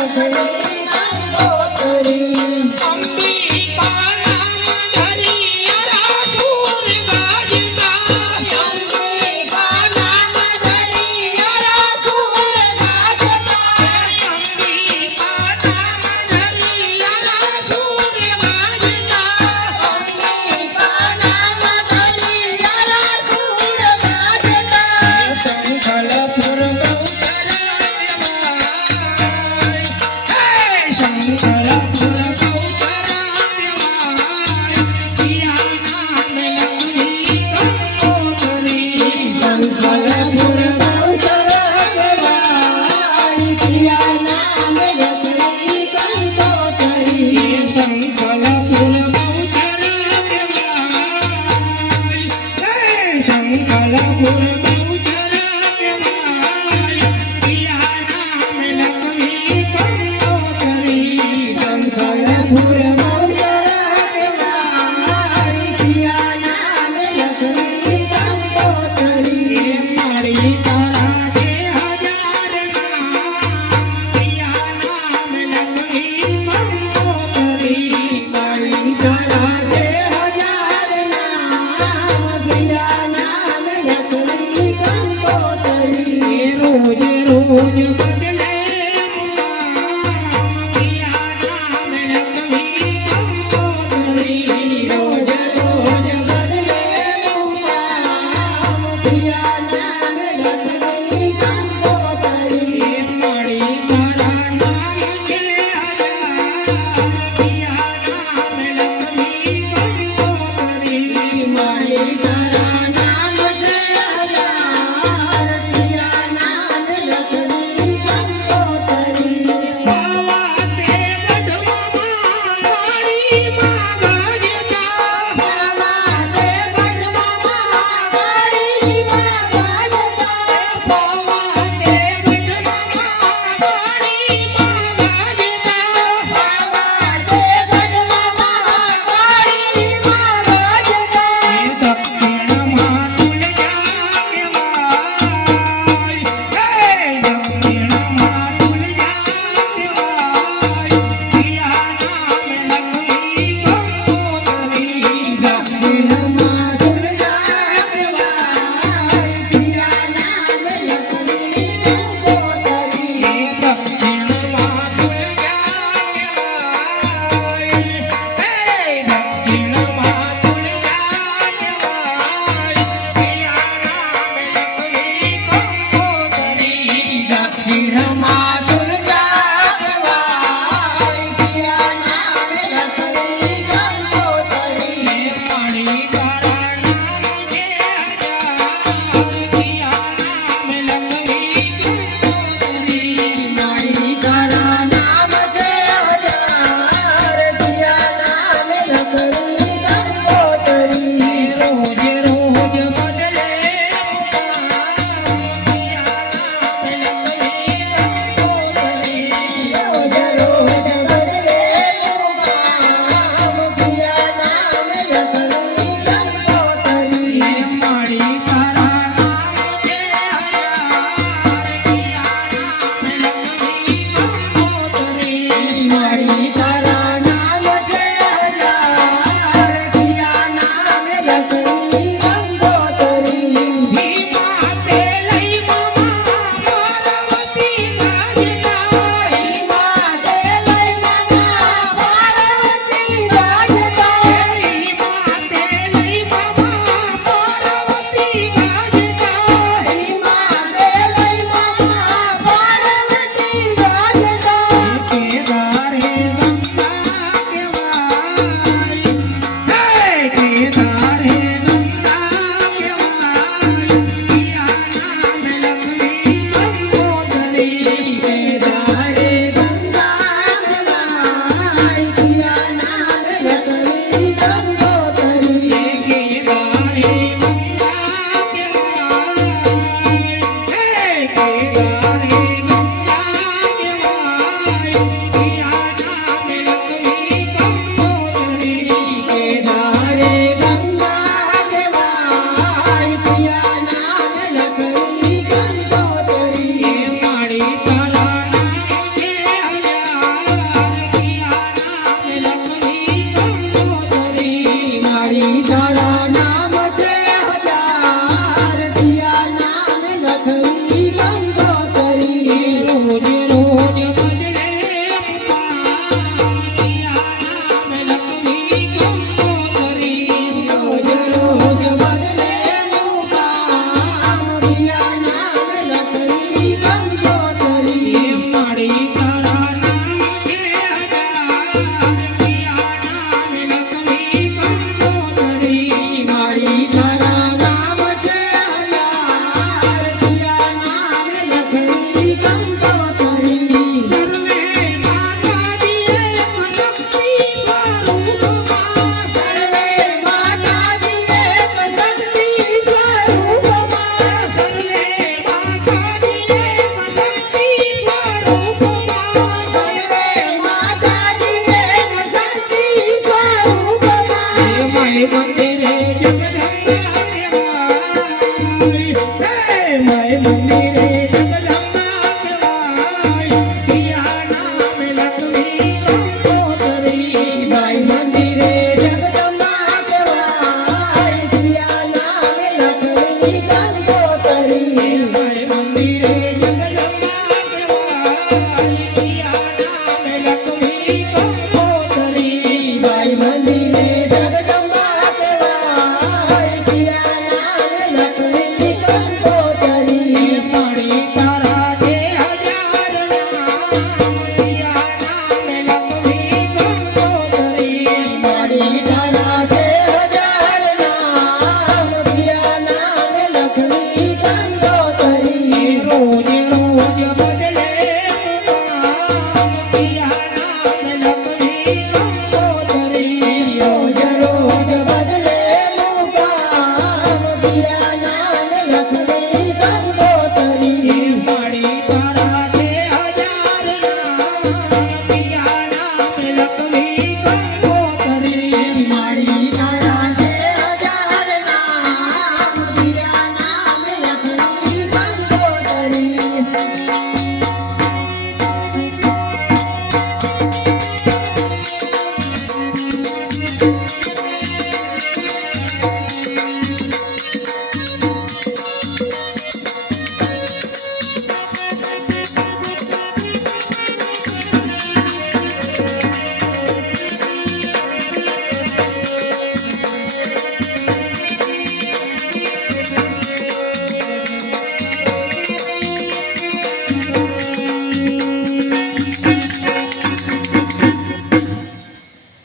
Thank you. I love you. my Thank you.